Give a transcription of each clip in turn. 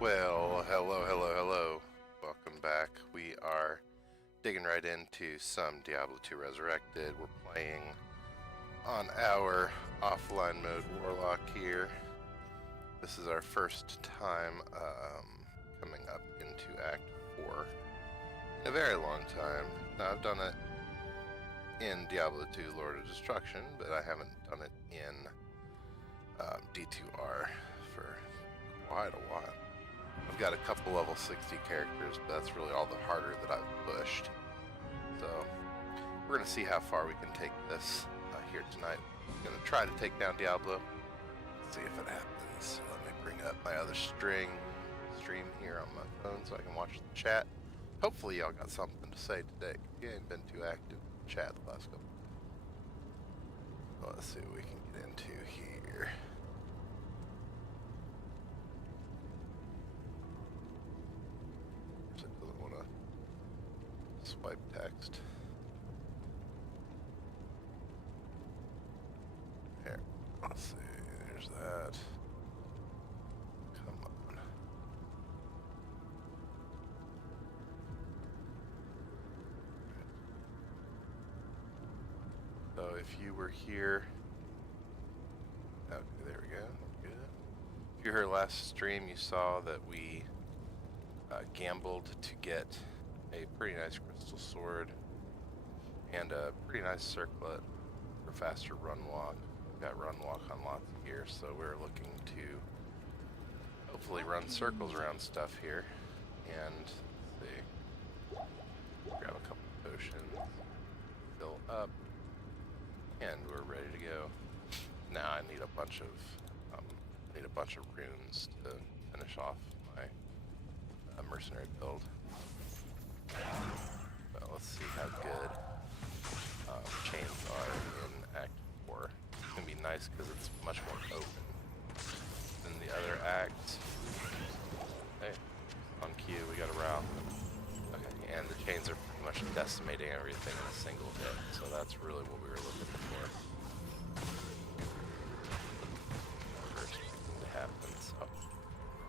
Well, hello. Welcome back. We are digging right into some Diablo 2 Resurrected. We're playing on our offline mode Warlock here. This is our first time coming up into Act 4 in a very long time. Now, I've done it in Diablo 2 Lord of Destruction, but I haven't done it in D2R for quite a while. I've got a couple level 60 characters, but that's really all the harder that I've pushed. So, we're going to see how far we can take this here tonight. I'm going to try to take down Diablo. Let's see if it happens. So let me bring up my other stream here on my phone so I can watch the chat. Hopefully y'all got something to say today. You ain't been too active in the chat the last couple. Well, let's see what we can get into here. It doesn't want to swipe text. Here, let's see, there's that. Come on. So if you were here, okay, there we go, good. If you heard last stream, you saw that we gambled to get a pretty nice crystal sword and a pretty nice circlet for faster run walk. We've got run walk unlocked here, so we're looking to hopefully run circles around stuff here. And let's see, grab a couple potions, fill up, and we're ready to go. Now I need a bunch of runes to finish off my mercenary build. Well, let's see how good chains are in Act 4. It's going to be nice because it's much more open than the other acts. Hey, on cue, we got a route. Okay, and the chains are pretty much decimating everything in a single hit, so that's really what we were looking for. First thing to happen, so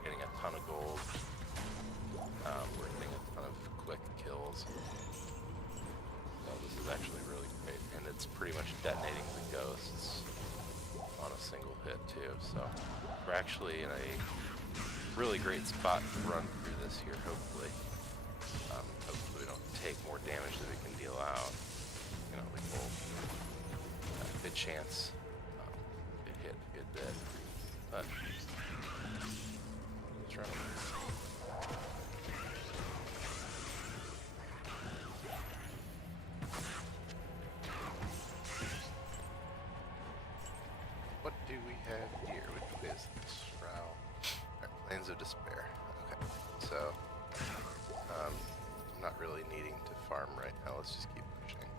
getting a ton of gold. We're getting a ton of quick kills. So this is actually really great, and it's pretty much detonating the ghosts on a single hit too. So we're actually in a really great spot to run through this here. Hopefully, hopefully we don't take more damage than we can deal out. You know, we will have a good chance to hit a good bit. But let's run. What do we have here? Which is this Shroud? Alright, Plains of Despair. Okay, so I'm not really needing to farm right now. Let's just keep pushing.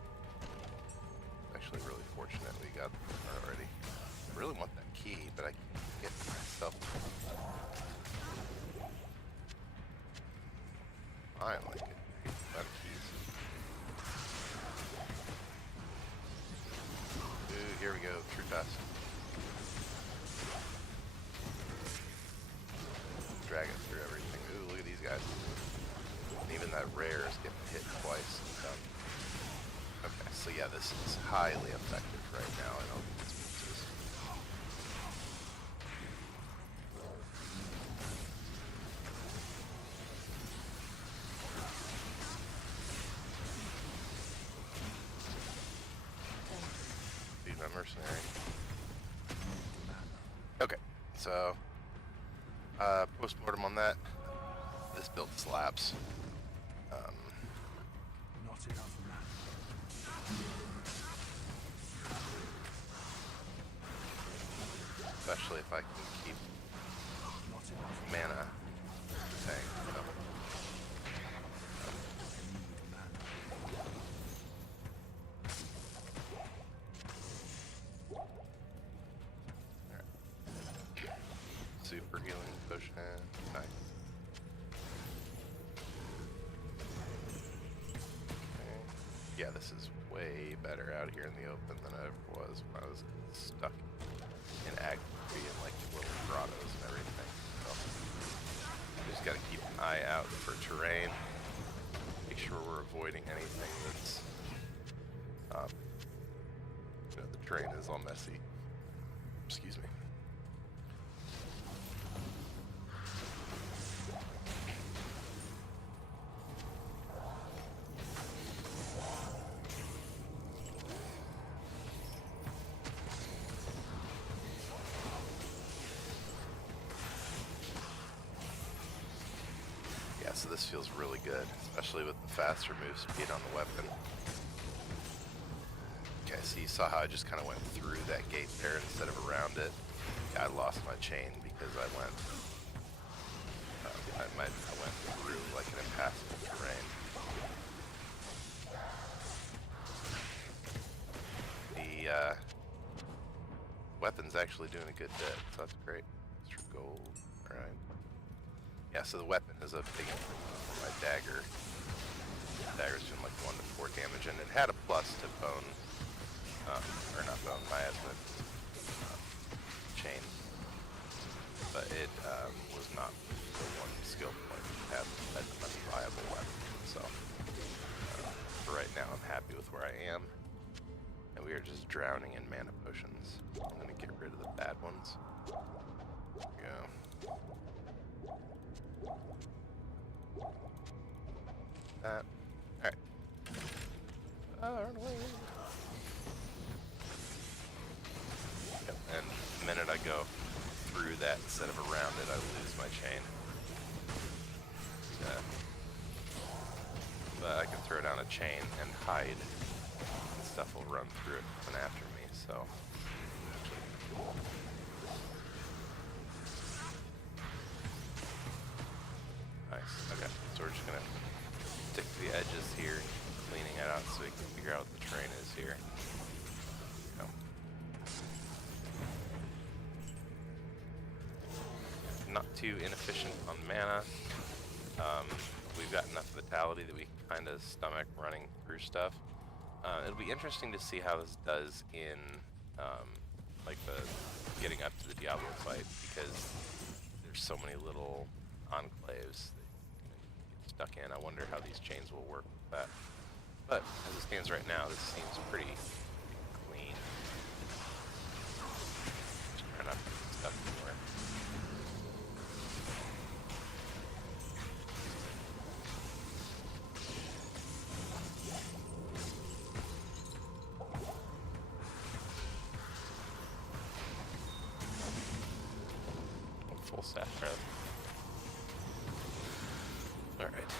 Actually, really fortunate we got that already. I really want that key, but I can't get myself. I like it. Got keys. Ooh, here we go. True test. Drag it through everything. Ooh, look at these guys. And even that rare is getting hit twice. Okay, so yeah, this is highly effective right now in all these instances. Feed my mercenary. Okay, so post-mortem on that, this build slaps. Not enough mana. Especially if I can keep Not enough mana tank. Alright. Super healing potion. Nice. Yeah, this is way better out here in the open than I ever was when I was stuck in Act 3 and like little grottos and everything. So, out for terrain. Make sure we're avoiding anything that's, the terrain is all messy. Excuse me. Yeah, so this feels really good, especially with the faster move speed on the weapon. Okay, so you saw how I just kind of went through that gate there instead of around it. Yeah, I lost my chain because I went, I went through like an impassable terrain. The weapon's actually doing a good bit, so that's great. Extra gold, all right. Yeah, so the weapon is a big improvement for my dagger. Dagger's doing like 1 to 4 damage, and it had a plus to bone, or not bone, miasma chain, but it was not the one skill point to have as a much viable weapon. So for right now, I'm happy with where I am, and we are just drowning in mana potions. I'm gonna get rid of the bad ones. There we go. That. Alright. Run away. Yep, and the minute I go through that instead of around it, I lose my chain. But I can throw down a chain and hide, and stuff will run through it and after me, so. Nice, okay, so we're just gonna stick to the edges here, cleaning it out so we can figure out what the terrain is here. No. Not too inefficient on mana. We've got enough vitality that we can kind of stomach running through stuff. It'll be interesting to see how this does in like the getting up to the Diablo fight, because there's so many little enclaves that you get stuck in. I wonder how these chains will work with that. But as it stands right now, this seems pretty clean. Just trying not to get stuck anywhere. Full set, rather. Alright.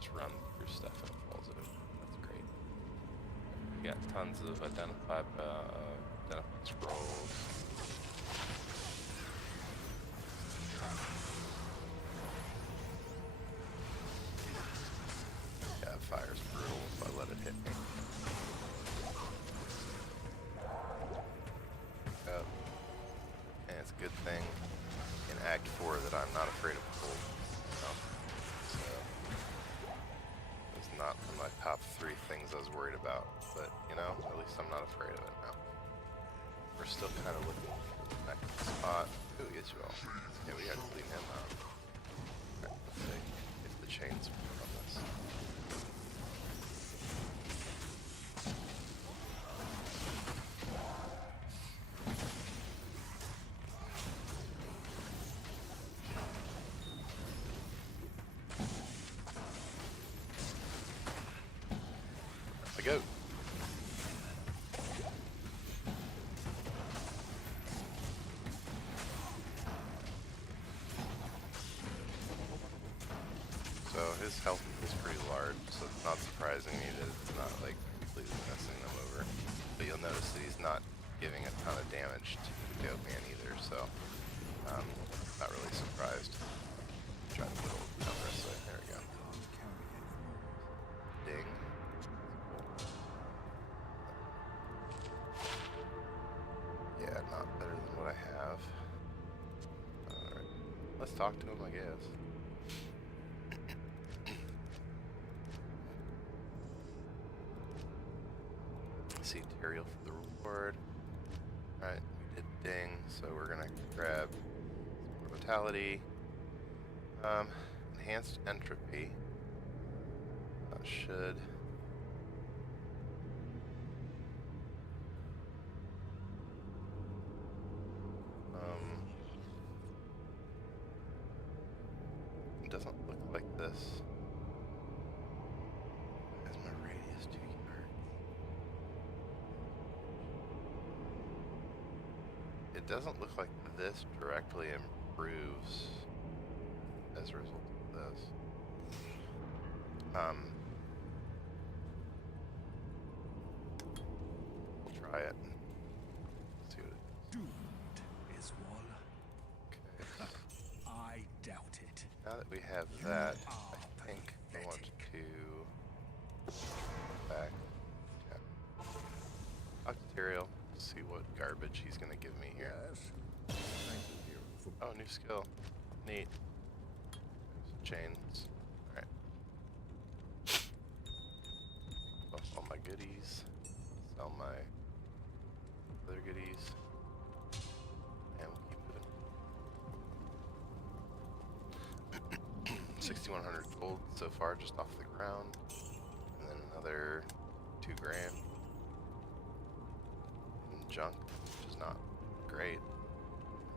Just run through stuff and it falls out. That's great. We got tons of identified scrolls. Yeah, fire's brutal if I let it hit me. And it's a good thing in Act 4 that I'm not afraid of cold. So it's not in my top 3 things I was worried about, but you know, at least I'm not afraid of it now. We're still kind of looking for the next spot. Ooh, yes, you all. Yeah, we gotta clean him out. Alright, let's see if the chains work on this. I go. So his health is pretty large, so it's not surprising me that it's not like completely messing them over. But you'll notice that he's not giving a ton of damage to the goat man either, so not really surprised. Try to put it down this way. There we go. Ding. Yeah, not better than what I have. Alright. Let's talk to him, I guess. See material for the reward. Alright, we did ding, so we're gonna grab vitality. Enhanced entropy. Should. It doesn't look like this. Is my radius 2 yards? It doesn't look like this directly improves as a result of this. We'll try it. See what it Doomed is one. Okay. I doubt it. Now that we have that, are I think I want pathetic. to back. Yeah. Talk to Tyrael, see what garbage he's gonna give me here. Yes. Thank you for Oh, new skill. Neat. Chains. Alright. All my goodies. Sell my other goodies. And we'll keep moving. 6,100 gold so far just off the ground. And then another 2 grand in junk, which is not great.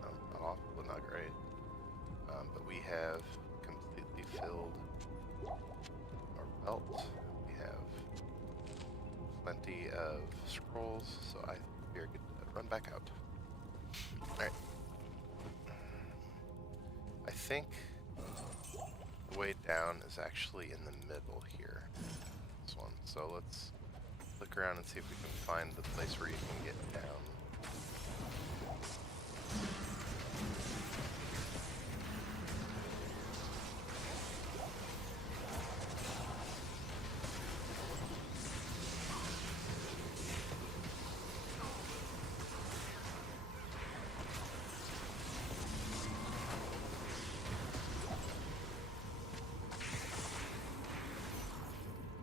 Not awful, but not great. But we have completely filled our belt. We have plenty of scrolls, so I think we are good to run back out. Alright. I think the way down is actually in the middle here. This one. So let's look around and see if we can find the place where you can get down.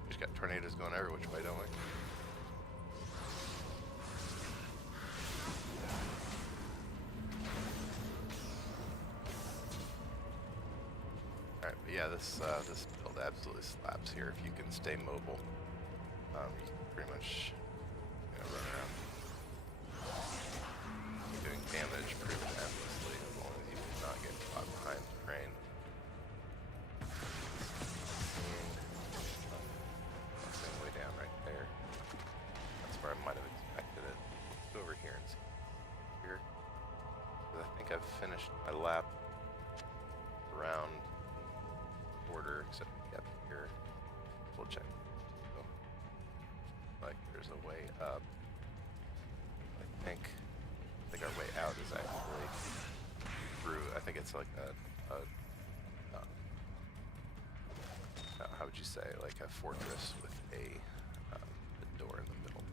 We've got tornadoes going every which way, don't we? Alright, but yeah, this build absolutely slaps here. If you can stay mobile, you can pretty much run around doing damage pretty much endlessly as long as you do not get caught behind the crane. Way down right there. That's where I might have expected it. Go over here and see here. 'Cause I think I've finished my lap around border, except up here. We'll check. So, like there's a way up. I think our way out is actually through. I think it's like how would you say, like a fortress with a door in the middle.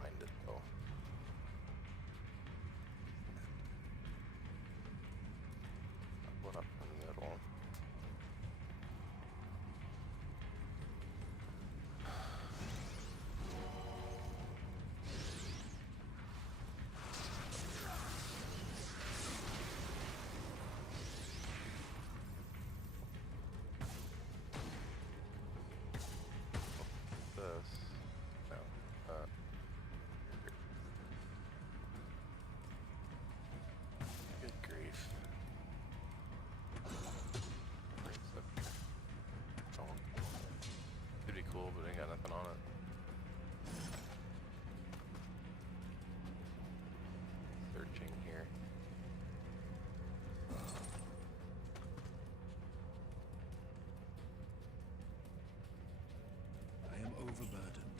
Find it though. One up in the middle. This. No. Good grief. Brings up here. Oh. Could be cool, but ain't got nothing on it. Searching here. I am overburdened.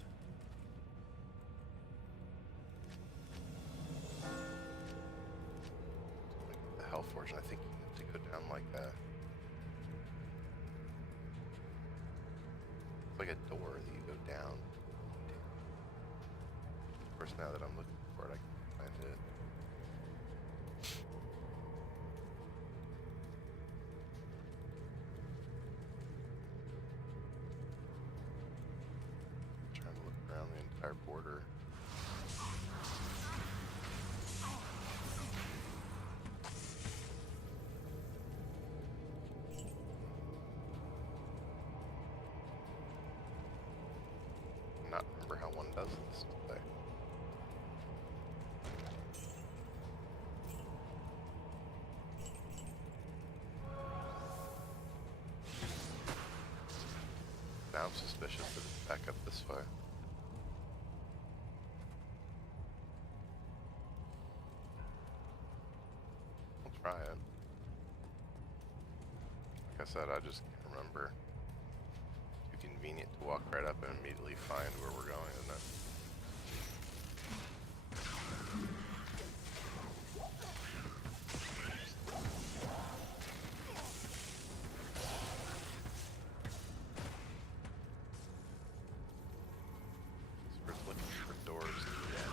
The Hell Fortune, I think you have to go down like a door that you go down. Of course, now that I'm looking for it, I can find it. Trying to look around the entire border. does this today. Now I'm suspicious that it's back up this way. We'll try it. Like I said, I just can't remember. Too convenient to walk right up and immediately find where we're going, isn't it? So we're looking for doors to get in.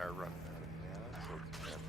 Our run out of mana, so it's bad.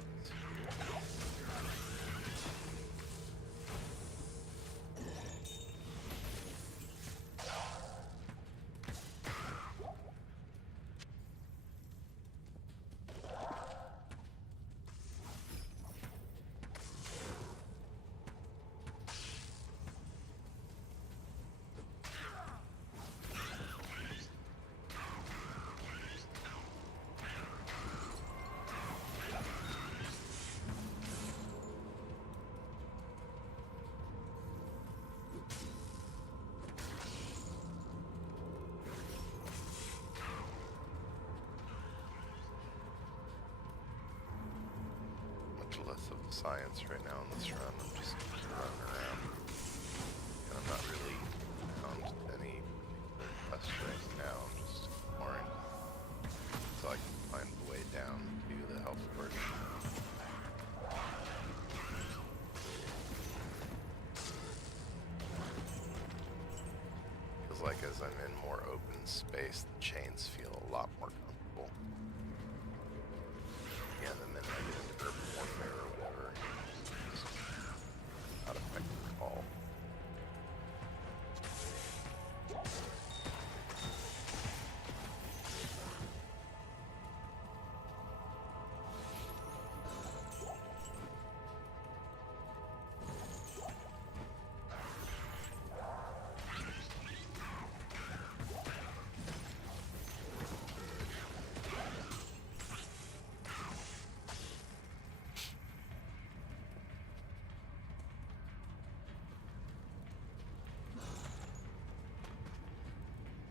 Much less of the science right now in this run. I'm just running around. And I'm not really bound to any quest right now. I'm just exploring. So I can find the way down to the health port. Feels like as I'm in more open space, the chains feel a lot more comfortable. Yeah, and then I get into urban warfare or whatever. Just not effective at all.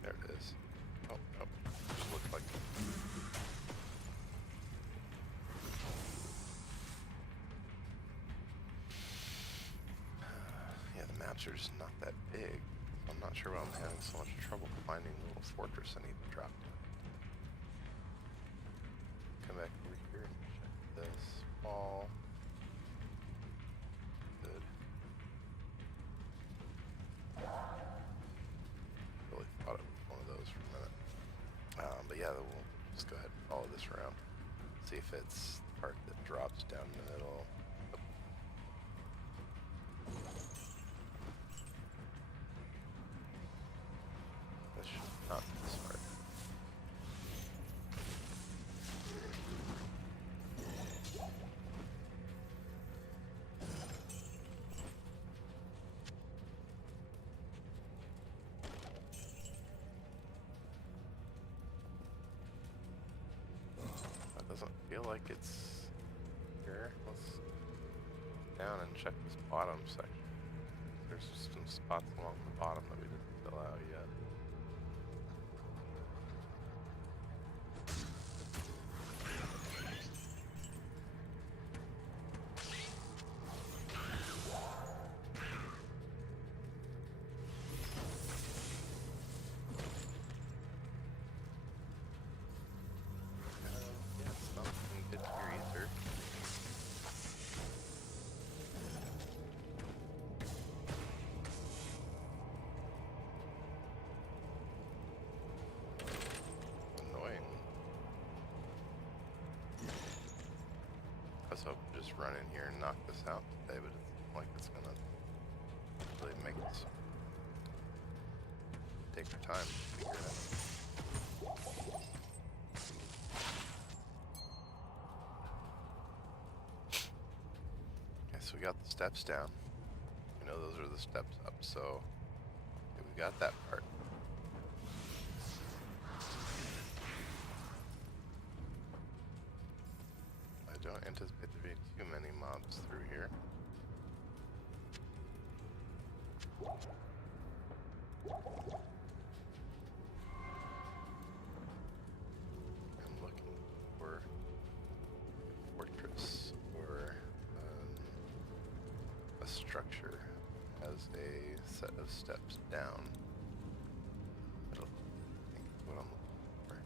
There it is. Oh, nope. Just looked like. Yeah, the maps are just not that big. I'm not sure why I'm having so much trouble finding the little fortress I need to drop to. Come back over here and check this wall. Good. Really thought it was one of those for a minute. But yeah, we'll just go ahead and follow this around. See if it's the part that drops down the middle. Oh. This should not be this part. That doesn't feel like it's here. Let's go down and check this bottom section. There's some spots along the bottom that we didn't fill out yet. was hoping to just run in here and knock this out today, but it seems like it's gonna really make us take our time to figure it out. Okay, so we got the steps down. We know those are the steps up, so okay, we got that part. I don't anticipate there being too many mobs through here. I'm looking for a fortress or a structure as a set of steps down. I don't think that's what I'm looking for.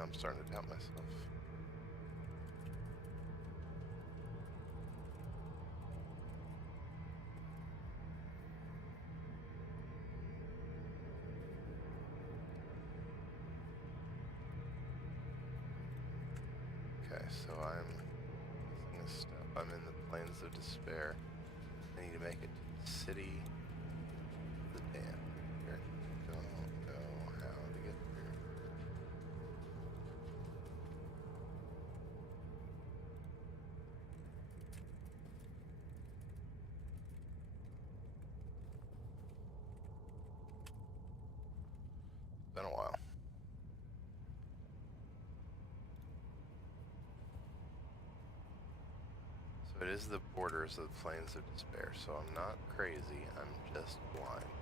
I'm starting to doubt myself. Okay, so I'm missing a step. I'm in the Plains of Despair. I need to make it to the city of the damned. Here. Don't know how to get there. Been a while. So it is the borders of the Plains of Despair, so I'm not crazy, I'm just blind.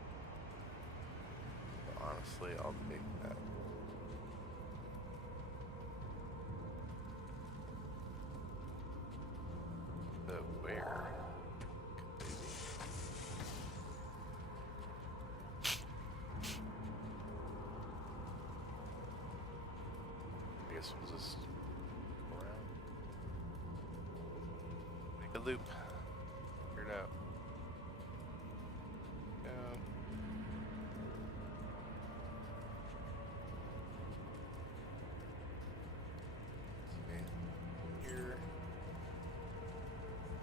So honestly, I'll take that. But where could they be? I guess we'll just go around. Make a loop. Figure it out. Go. See, here.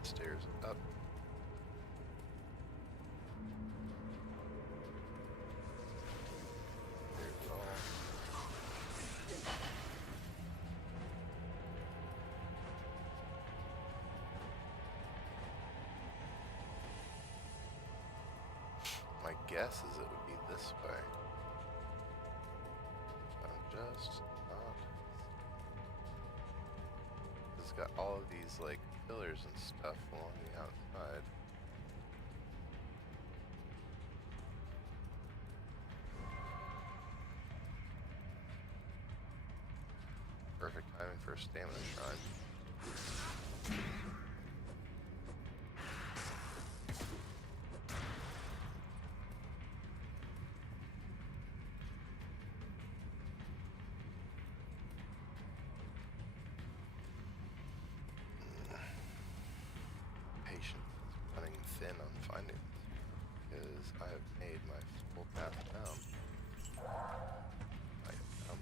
Stairs up. There's all. My guess is it would be this way. I'm just not. It's got all of these like pillars and stuff along the outside. Perfect timing for a stamina shrine. Patience is running thin on finding this because I have made my full path down. I am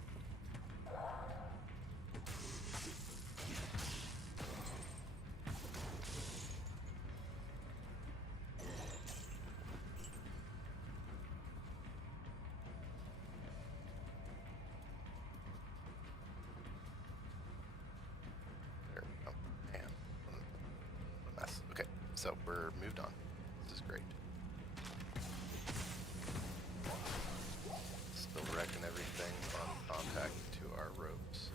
there we go. Man, what a mess. Okay, so we're moved on. This is great. Still wrecking everything on contact to our ropes.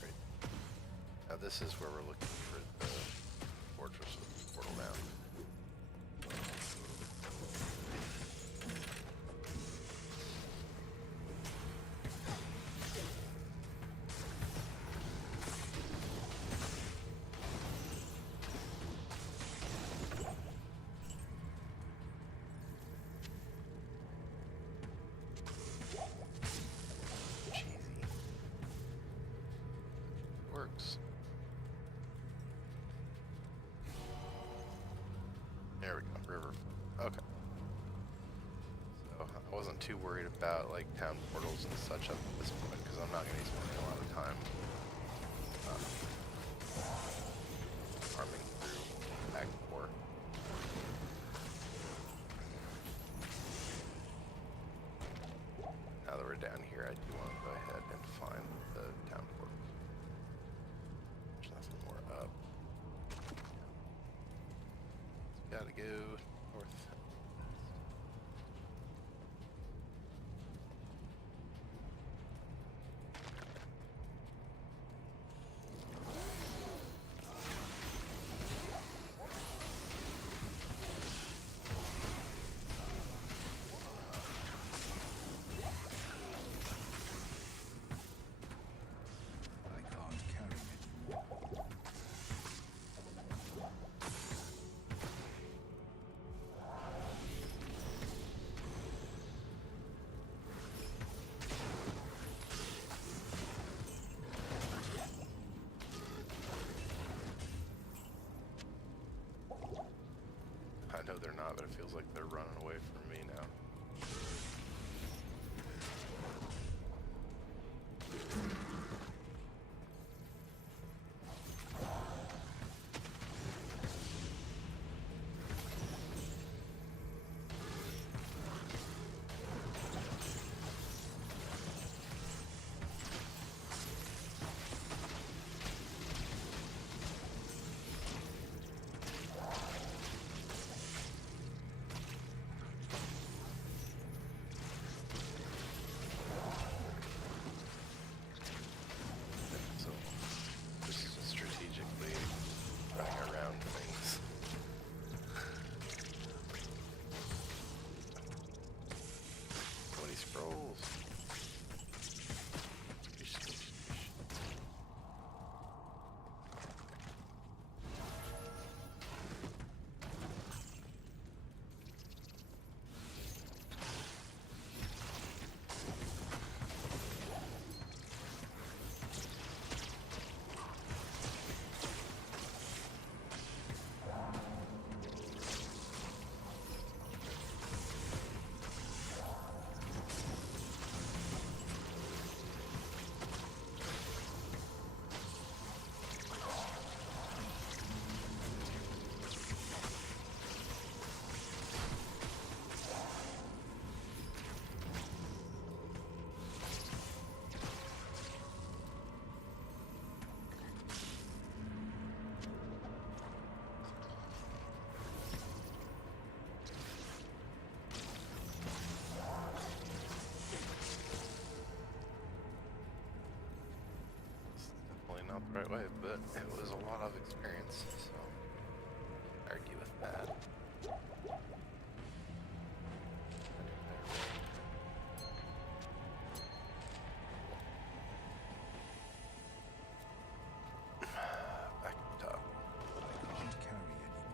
Great. Now this is where we're looking for the fortress with the portal down. Cheesy. There we go, river. Okay. So I wasn't too worried about like town portals and such up at this point because I'm not going to be spending a lot of time farming through Act 4. Now that we're down here, I do want to go ahead and find the town portals. There's nothing more up. So gotta go north. I can't carry anymore. I know they're not, but it feels like they're running away from me now. So, just strategically running around things. 20 scrolls. Definitely not the right way, but it was a lot of experience, so can't argue with that. Back to top. I can't carry anymore.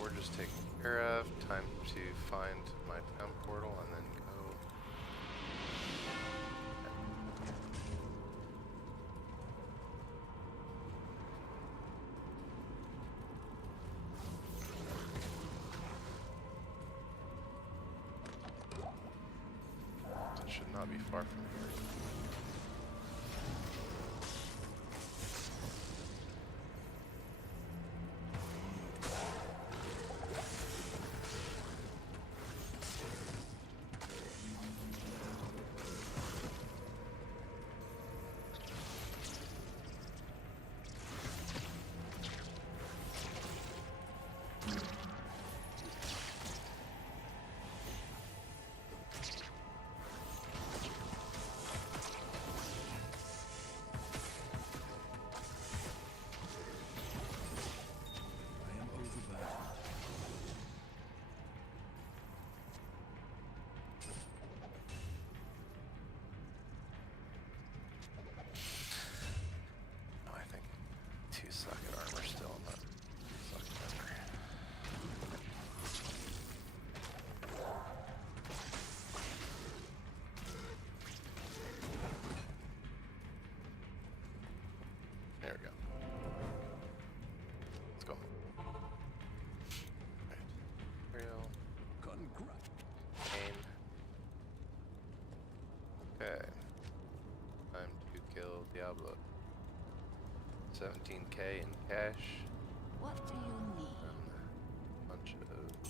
We're just taken care of. Time to find my town portal and then go. That should not be far from here. I am overburdened. Oh, I think 2-socket armor still, not socket armor. There we go. Let's go. Right. Real. Pain. Okay. Time to kill Diablo. 17k in cash. What do you need? And a bunch of gems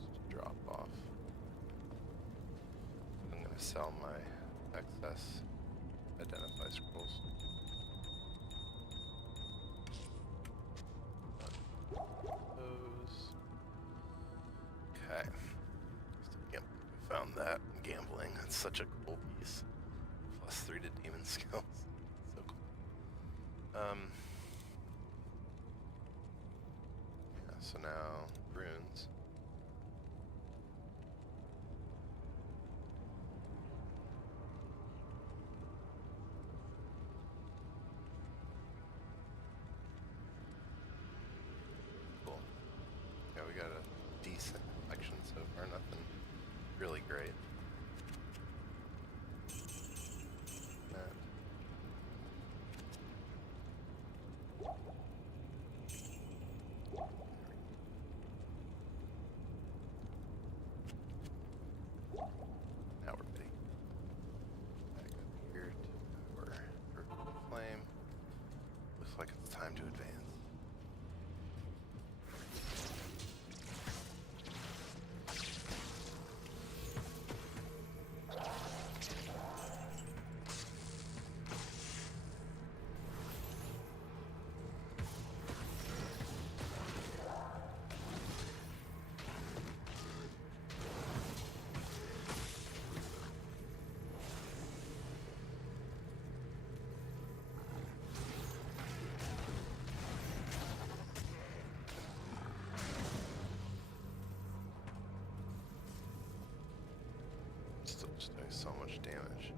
to drop off. I'm gonna sell my excess identify scrolls. Those. Okay. Yep, found that. Gambling. That's such a cool piece. +3 to demon skills. So cool. Yeah, so now runes. Cool. Yeah, we got a decent collection so far. Nothing really great. That. Now we're ready. Back up here to our purple flame. Looks like it's time to advance. Still just doing so much damage.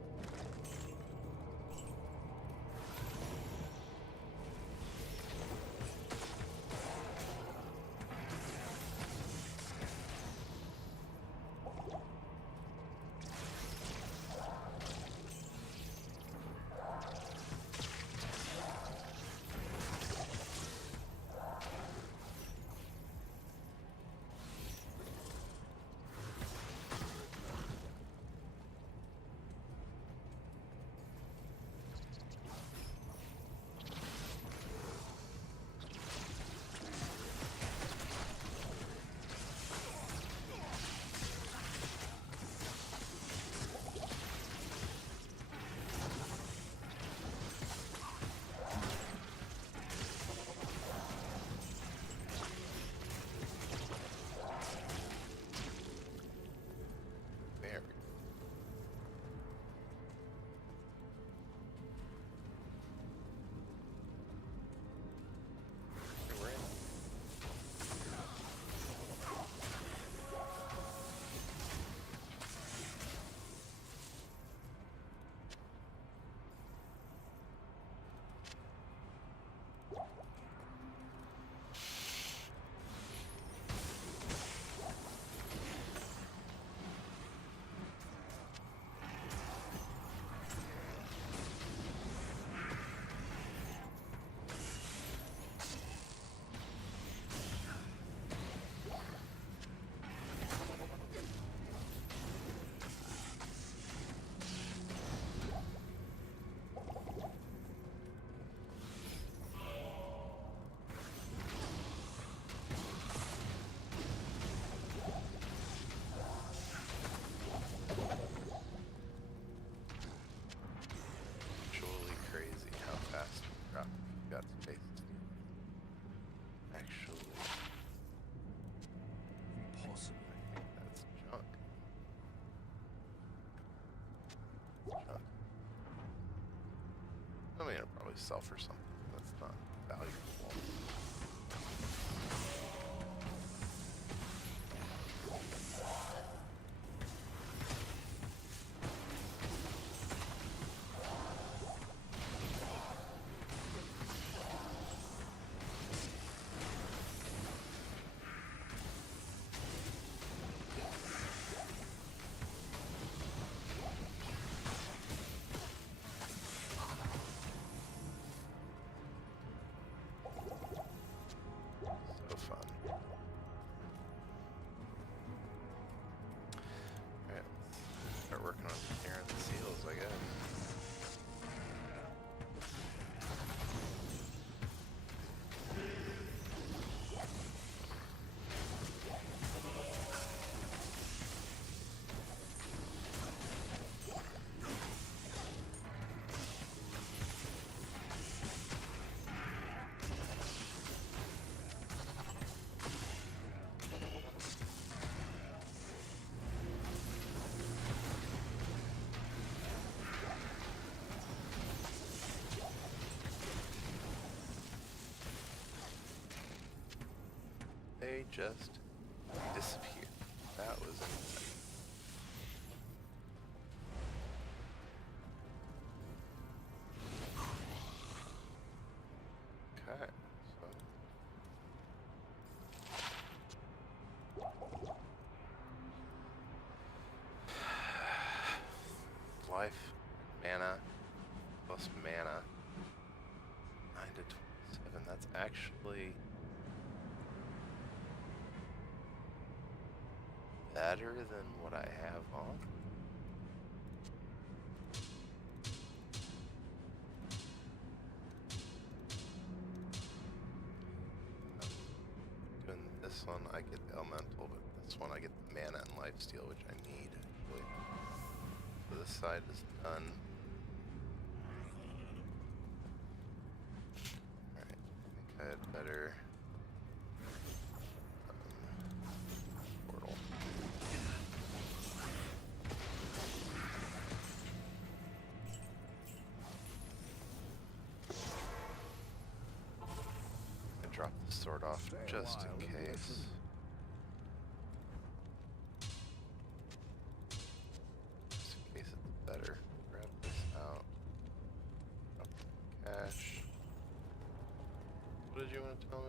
probably sell for something that's not valuable. So fun. Alright, let's start working on clearing the seals, I guess. They just disappeared. That was insane. Okay, so life, mana, plus mana, 9 to 27. That's actually better than what I have on. Doing this one, I get the elemental, but this one I get the mana and lifesteal, which I need. Actually. So this side is done. Alright, I think I had better portal. I dropped the sword off just in case. Just in case it's better. Grab this out. Drop the cash. What did you want to tell me?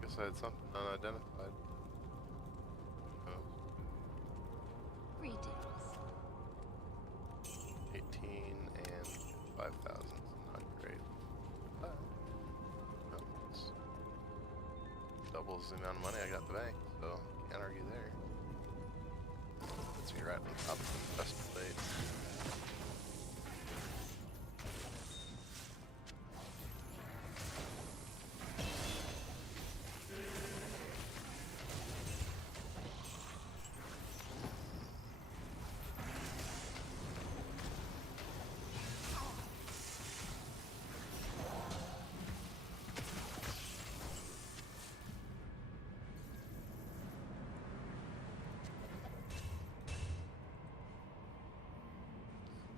Guess I had something unidentified. Oh, Greetings. 18 and 5,000 is not great. But, no, it's doubles the amount of money I got in the bank, so can't argue there. Puts me right on top of the best plate.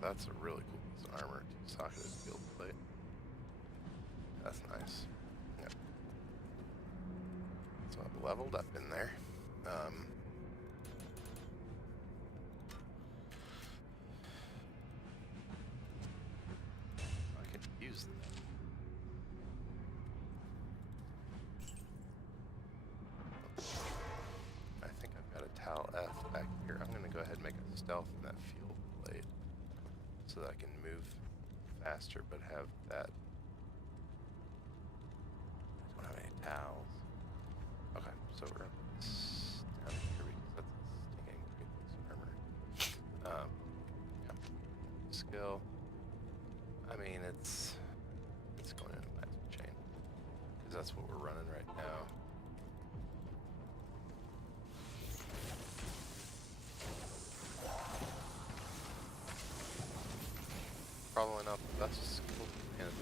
That's a really cool piece of armor. Two-socketed field plate. That's nice. Yep. So I've leveled up in there. I can use that. I think I've got a Tal F back here. I'm going to go ahead and make a stealth in that field plate, so that I can move faster but have that. I don't have any towels. Okay, so we're up down here because that's a stinging great piece of armor. Yeah. Skill. I mean, it's going into max chain because that's what we're running right now. Probably not the best skill to manage.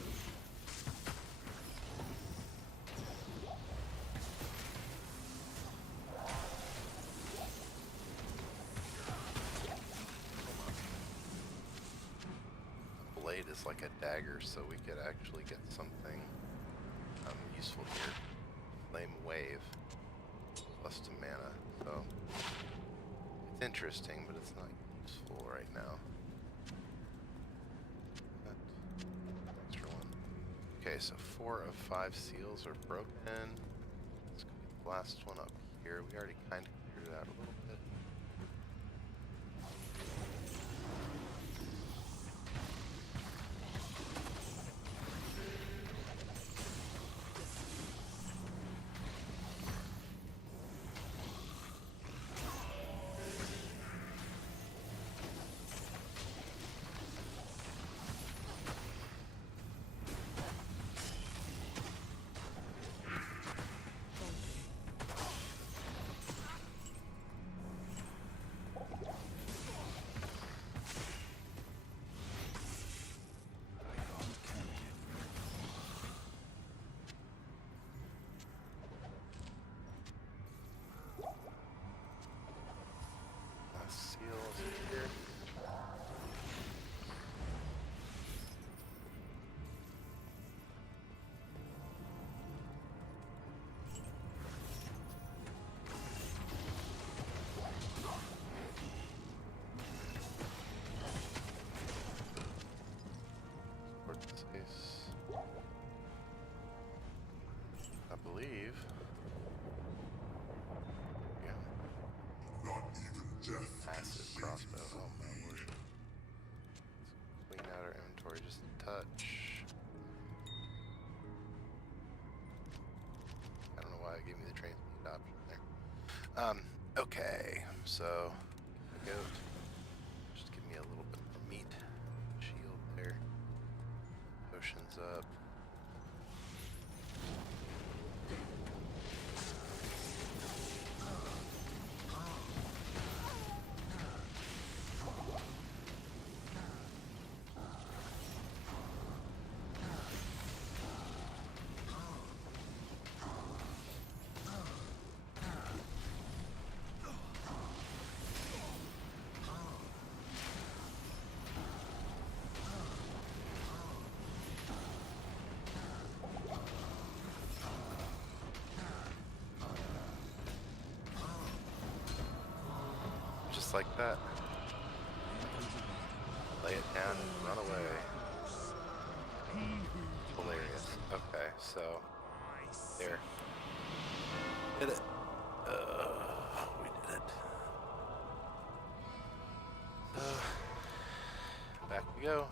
as like a dagger, so we could actually get something useful here. Flame Wave, plus 2 mana. So it's interesting, but it's not useful right now. Extra one. Okay, so 4 of 5 seals are broken. Let's go get the last one up here. We already kind of cleared it out a little bit. Seals here. I believe. Yeah. Not even death. Massive crossbow. Oh my word. Let's clean out our inventory just a touch. I don't know why it gave me the train speed option there. Okay, so goat. Just give me a little bit more meat. Shield there. Potions up. Just like that. Lay it down and run away. Hilarious. Okay, so there. Did it. We did it. Back we go.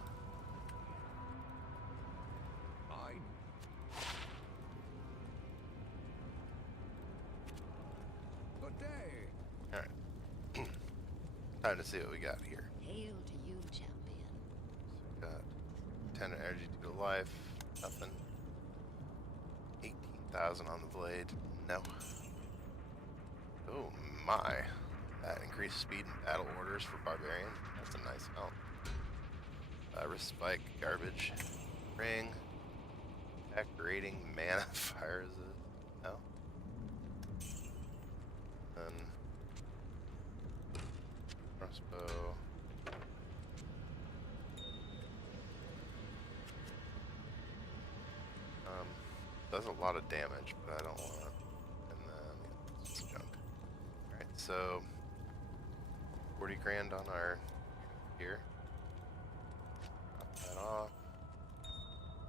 Good day. Alright. Time to see what we got here. Hail to you, champion. So we got 10 energy due to life. Nothing. 18,000 on the blade. No. Oh my. That increased speed in battle orders for Barbarian. That's a nice help. Wrist spike, garbage. Ring. Attack rating, mana, fire is it? No. Then crossbow. Does a lot of damage, but I don't want it. And then it's junk. Alright, so 40 grand on our gear. Drop that off.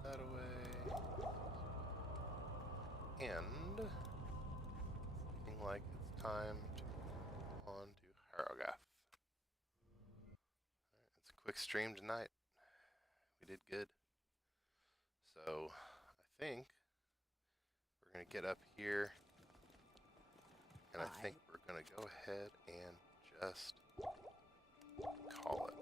That away. And looking like it's time to move on to Harrogath. Alright, it's a quick stream tonight. We did good. So I think we're gonna get up here, and I think we're gonna go ahead and just call it.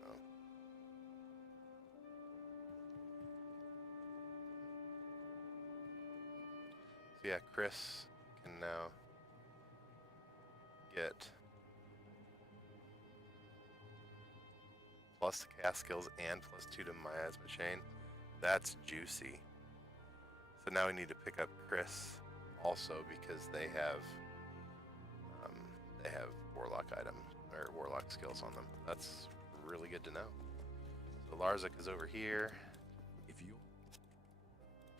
So yeah, Chris can now get plus the cast skills and plus 2 to miasma chain. That's juicy. So now we need to pick up Chris also because they have warlock item or warlock skills on them. That's really good to know. So Larzik is over here. If you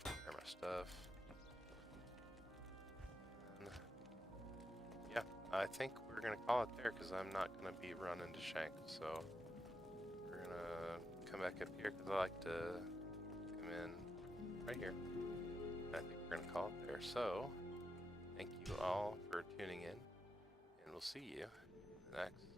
There my stuff. And yeah, I think we're gonna call it there because I'm not gonna be running to Shank. So we're gonna come back up here because I like to come in right here. I think we're gonna call it there. So thank you all for tuning in, and we'll see you in the next